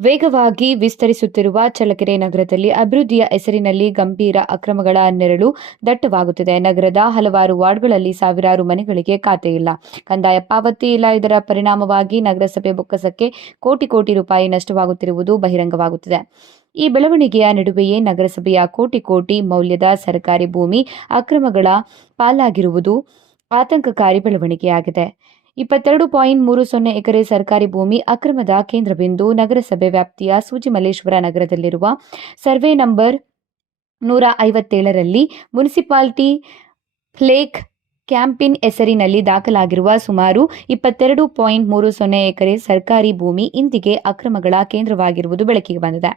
ವೇಗವಾಗಿ ವಿಸ್ತರಿಸುತ್ತಿರುವ ಚಳ್ಳಕೆರೆ ನಗರದಲ್ಲಿ ಅಭಿವೃದ್ಧಿಯ ಹೆಸರಿನಲ್ಲಿ ಗಂಭೀರ ಅಕ್ರಮಗಳ ನೆರಳು ದಟ್ಟವಾಗುತ್ತಿದೆ. ನಗರದ ಹಲವಾರು ವಾರ್ಡ್ಗಳಲ್ಲಿ ಸಾವಿರಾರು ಮನೆಗಳಿಗೆ ಖಾತೆ ಇಲ್ಲ, ಕಂದಾಯ ಪಾವತಿ ಇಲ್ಲ. ಇದರ ಪರಿಣಾಮವಾಗಿ ನಗರಸಭೆ ಬೊಕ್ಕಸಕ್ಕೆ ಕೋಟಿ ಕೋಟಿ ರೂಪಾಯಿ ನಷ್ಟವಾಗುತ್ತಿರುವುದು ಬಹಿರಂಗವಾಗುತ್ತಿದೆ. ಈ ಬೆಳವಣಿಗೆಯ ನಡುವೆಯೇ ನಗರಸಭೆಯ ಕೋಟಿ ಕೋಟಿ ಮೌಲ್ಯದ ಸರ್ಕಾರಿ ಭೂಮಿ ಅಕ್ರಮಗಳ ಪಾಲಾಗಿರುವುದು ಆತಂಕಕಾರಿ ಬೆಳವಣಿಗೆಯಾಗಿದೆ. 22.30 ಎಕರೆ ಸರ್ಕಾರಿ ಭೂಮಿ ಅಕ್ರಮದ ಕೇಂದ್ರಬಿಂದು ನಗರಸಭೆ ವ್ಯಾಪ್ತಿಯ ಸೂಜಿಮಲ್ಲೇಶ್ವರ ನಗರದಲ್ಲಿರುವ ಸರ್ವೆ ನಂಬರ್ 157ರಲ್ಲಿ ಮುನ್ಸಿಪಾಲಿಟಿ ಫ್ಲೇಕ್ ಕ್ಯಾಂಪಿನ್ ಹೆಸರಿನಲ್ಲಿ ದಾಖಲಾಗಿರುವ ಸುಮಾರು 22.30 ಎಕರೆ ಸರ್ಕಾರಿ ಭೂಮಿ ಇಂದಿಗೆ ಅಕ್ರಮಗಳ ಕೇಂದ್ರವಾಗಿರುವುದು ಬೆಳಕಿಗೆ ಬಂದಿದೆ.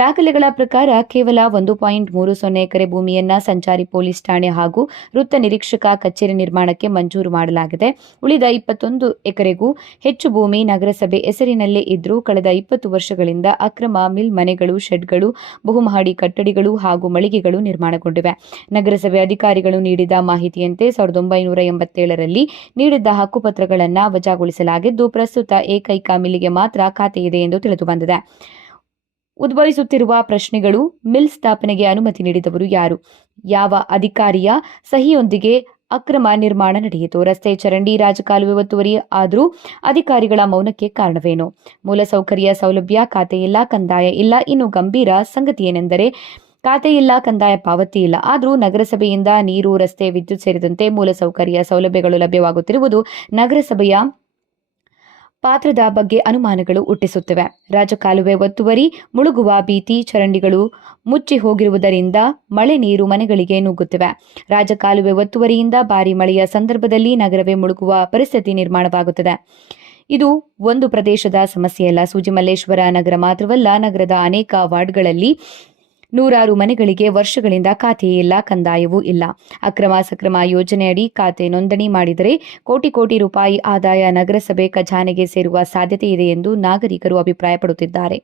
ದಾಖಲೆಗಳ ಪ್ರಕಾರ ಕೇವಲ 1.30 ಎಕರೆ ಭೂಮಿಯನ್ನ ಸಂಚಾರಿ ಪೊಲೀಸ್ ಠಾಣೆ ಹಾಗೂ ವೃತ್ತ ನಿರೀಕ್ಷಕ ಕಚೇರಿ ನಿರ್ಮಾಣಕ್ಕೆ ಮಂಜೂರು ಮಾಡಲಾಗಿದೆ. ಉಳಿದ 21 ಎಕರೆಗೂ ಹೆಚ್ಚು ಭೂಮಿ ನಗರಸಭೆ ಹೆಸರಿನಲ್ಲೇ ಇದ್ರೂ ಕಳೆದ 20 ವರ್ಷಗಳಿಂದ ಅಕ್ರಮ ಮಿಲ್ ಮನೆಗಳು, ಶೆಡ್ಗಳು, ಬಹುಮಹಡಿ ಕಟ್ಟಡಿಗಳು ಹಾಗೂ ಮಳಿಗೆಗಳು ನಿರ್ಮಾಣಗೊಂಡಿವೆ. ನಗರಸಭೆ ಅಧಿಕಾರಿಗಳು ನೀಡಿದ ಮಾಹಿತಿಯಂತೆ 1987ರಲ್ಲಿ ನೀಡಿದ್ದ ಹಕ್ಕುಪತ್ರಗಳನ್ನು ವಜಾಗೊಳಿಸಲಾಗಿದ್ದು, ಪ್ರಸ್ತುತ ಏಕೈಕ ಮಿಲ್ಗೆ ಮಾತ್ರ ಖಾತೆ ಇದೆ ಎಂದು ತಿಳಿದುಬಂದಿದೆ. ಉದ್ಭವಿಸುತ್ತಿರುವ ಪ್ರಶ್ನೆಗಳು: ಮಿಲ್ ಸ್ಥಾಪನೆಗೆ ಅನುಮತಿ ನೀಡಿದವರು ಯಾರು? ಯಾವ ಅಧಿಕಾರಿಯ ಸಹಿಯೊಂದಿಗೆ ಅಕ್ರಮ ನಿರ್ಮಾಣ ನಡೆಯಿತು? ರಸ್ತೆ, ಚರಂಡಿ, ರಾಜಕಾಲುವೆ ಒತ್ತುವರಿ ಆದರೂ ಅಧಿಕಾರಿಗಳ ಮೌನಕ್ಕೆ ಕಾರಣವೇನು? ಮೂಲಸೌಕರ್ಯ ಸೌಲಭ್ಯ, ಖಾತೆ ಇಲ್ಲ, ಕಂದಾಯ ಇಲ್ಲ. ಇನ್ನು ಗಂಭೀರ ಸಂಗತಿಯೇನೆಂದರೆ ಖಾತೆ ಇಲ್ಲ, ಕಂದಾಯ ಪಾವತಿ ಇಲ್ಲ. ಆದರೂ ನಗರಸಭೆಯಿಂದ ನೀರು, ರಸ್ತೆ, ವಿದ್ಯುತ್ ಸೇರಿದಂತೆ ಮೂಲಸೌಕರ್ಯ ಸೌಲಭ್ಯಗಳು ಲಭ್ಯವಾಗುತ್ತಿರುವುದು ನಗರಸಭೆಯ ಪಾತ್ರದ ಬಗ್ಗೆ ಅನುಮಾನಗಳು ಹುಟ್ಟಿಸುತ್ತಿವೆ. ರಾಜಕಾಲುವೆ ಒತ್ತುವರಿ, ಮುಳುಗುವ ಭೀತಿ, ಚರಂಡಿಗಳು ಮುಚ್ಚಿ ಹೋಗಿರುವುದರಿಂದ ಮಳೆ ನೀರು ಮನೆಗಳಿಗೆ ನುಗ್ಗುತ್ತಿವೆ. ರಾಜಕಾಲುವೆ ಒತ್ತುವರಿಯಿಂದ ಭಾರಿ ಮಳೆಯ ಸಂದರ್ಭದಲ್ಲಿ ನಗರವೇ ಮುಳುಗುವ ಪರಿಸ್ಥಿತಿ ನಿರ್ಮಾಣವಾಗುತ್ತದೆ. ಇದು ಒಂದು ಪ್ರದೇಶದ ಸಮಸ್ಯೆಯಲ್ಲ. ಸೂಜಿಮಲ್ಲೇಶ್ವರ ನಗರ ಮಾತ್ರವಲ್ಲ, ನಗರದ ಅನೇಕ ವಾರ್ಡ್ಗಳಲ್ಲಿ ನೂರಾರು ಮನೆಗಳಿಗೆ ವರ್ಷಗಳಿಂದ ಖಾತೆಯೇ ಇಲ್ಲ, ಕಂದಾಯವೂ ಇಲ್ಲ. ಅಕ್ರಮ ಸಕ್ರಮ ಯೋಜನೆಯಡಿ ಖಾತೆ ನೋಂದಣಿ ಮಾಡಿದರೆ ಕೋಟಿ ಕೋಟಿ ರೂಪಾಯಿ ಆದಾಯ ನಗರಸಭೆ ಖಜಾನೆಗೆ ಸೇರುವ ಸಾಧ್ಯತೆ ಇದೆ ಎಂದು ನಾಗರಿಕರು ಅಭಿಪ್ರಾಯಪಡುತ್ತಿದ್ದಾರೆ.